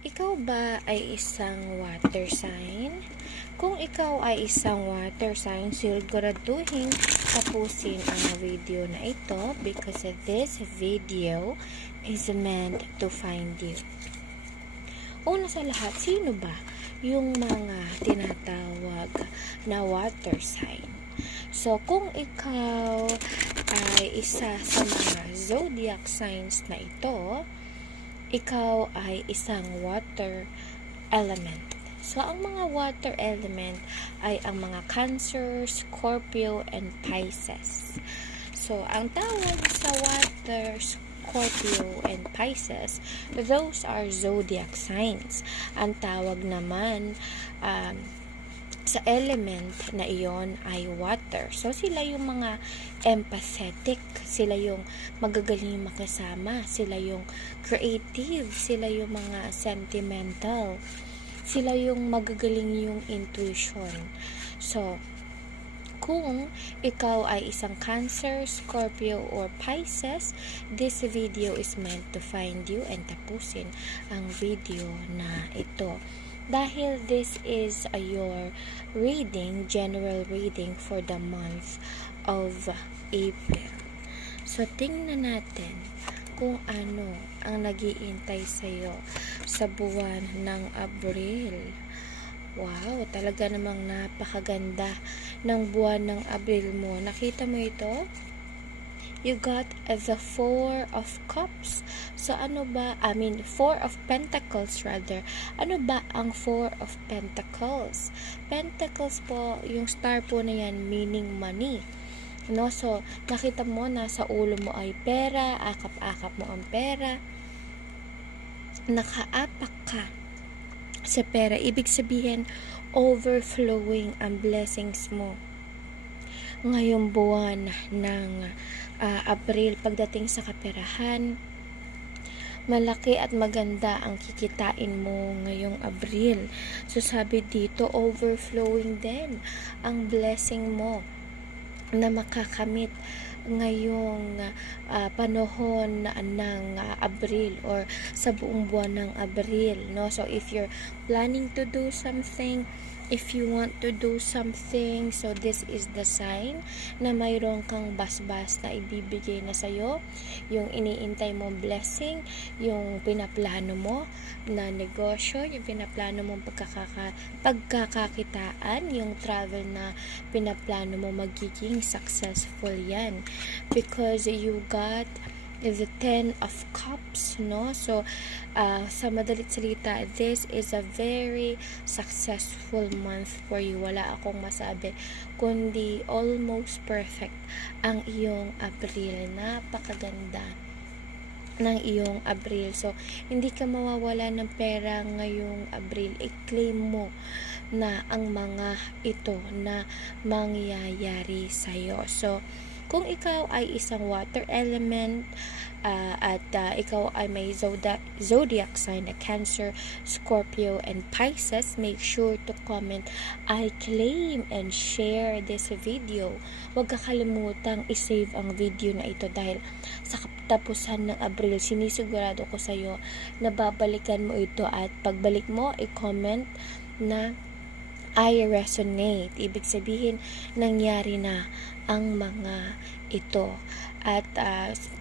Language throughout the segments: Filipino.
Ikaw ba ay isang water sign? Kung ikaw ay isang water sign, siguraduhin tapusin ang video na ito because this video is meant to find you. Una sa lahat, sino ba yung mga tinatawag na water sign? So, kung ikaw ay isa sa mga zodiac signs na ito, ikaw ay isang water element. So, ang mga water element ay ang mga Cancer, Scorpio, and Pisces. So, ang tawag sa water, Scorpio, and Pisces, those are zodiac signs. Ang tawag naman sa element na iyon ay water. So, sila yung mga empathetic, sila yung magagaling makasama, sila yung creative, sila yung mga sentimental, sila yung magagaling yung intuition. So, kung ikaw ay isang Cancer, Scorpio, or Pisces, this video is meant to find you and tapusin ang video na ito. Dahil this is your reading, general reading for the month of April. So, tingnan natin kung ano ang nag-iintay sa'yo sa buwan ng Abril. Wow, talaga namang napakaganda ng buwan ng Abril mo. Nakita mo ito? You got the Four of Cups. So, Four of Pentacles rather. Ano ba ang Four of Pentacles? Pentacles po, yung star po na yan, meaning money. No? So, nakita mo na sa ulo mo ay pera, akap-akap mo ang pera. Nakaapak ka sa pera. Ibig sabihin, overflowing ang blessings mo ngayong buwan ng Abril. Pagdating sa kaperahan, malaki at maganda ang kikitain mo ngayong Abril. So, sabi dito, overflowing din ang blessing mo na makakamit ngayong panahon ng Abril or sa buong buwan ng Abril, no? So, if you're planning to do something, if you want to do something, so this is the sign na mayroon kang basbas na ibibigay na sa'yo, yung iniintay mo blessing, yung pinaplano mo na negosyo, yung pinaplano mo pagkakakitaan, yung travel na pinaplano mo magiging successful yan. Because you got the Ten of Cups, no? So, sa madalit salita, this is a very successful month for you. Wala akong masabi, kundi almost perfect ang iyong Abril. Napakaganda ng iyong Abril. So, hindi ka mawawala ng pera ngayong Abril. I-claim mo na ang mga ito na mangyayari sa'yo. So, kung ikaw ay isang water element at ikaw ay may zodiac sign na Cancer, Scorpio, and Pisces, make sure to comment I claim and share this video. Huwag kakalimutang isave ang video na ito dahil sa katapusan ng Abril, sinisigurado ko sa iyo na babalikan mo ito at pagbalik mo, i-comment na I resonate. Ibig sabihin, nangyari na ang mga ito. At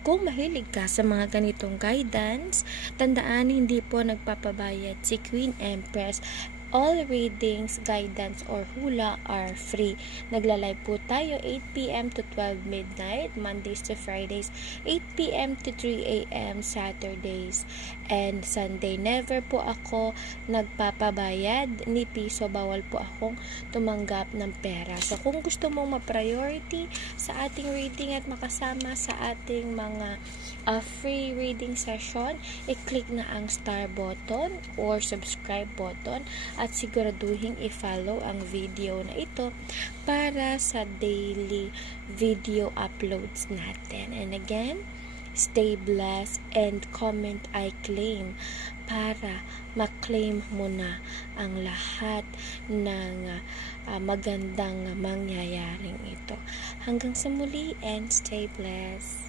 kung mahilig ka sa mga ganitong guidance, tandaan, hindi po nagpapabayad si Queen Empress. All readings, guidance, or hula are free. Nagla-live po tayo 8 p.m. to 12 midnight, Mondays to Fridays, 8 p.m. to 3 a.m. Saturdays, and Sunday. Never po ako nagpapabayad ni piso. Bawal po akong tumanggap ng pera. So, kung gusto mong ma-priority sa ating reading at makasama sa ating mga free reading session, i-click na ang star button or subscribe button at siguraduhin i-follow ang video na ito para sa daily video uploads natin. And again, stay blessed and comment I claim para ma-claim mo na ang lahat ng magandang mangyayaring ito. Hanggang sa muli and stay blessed.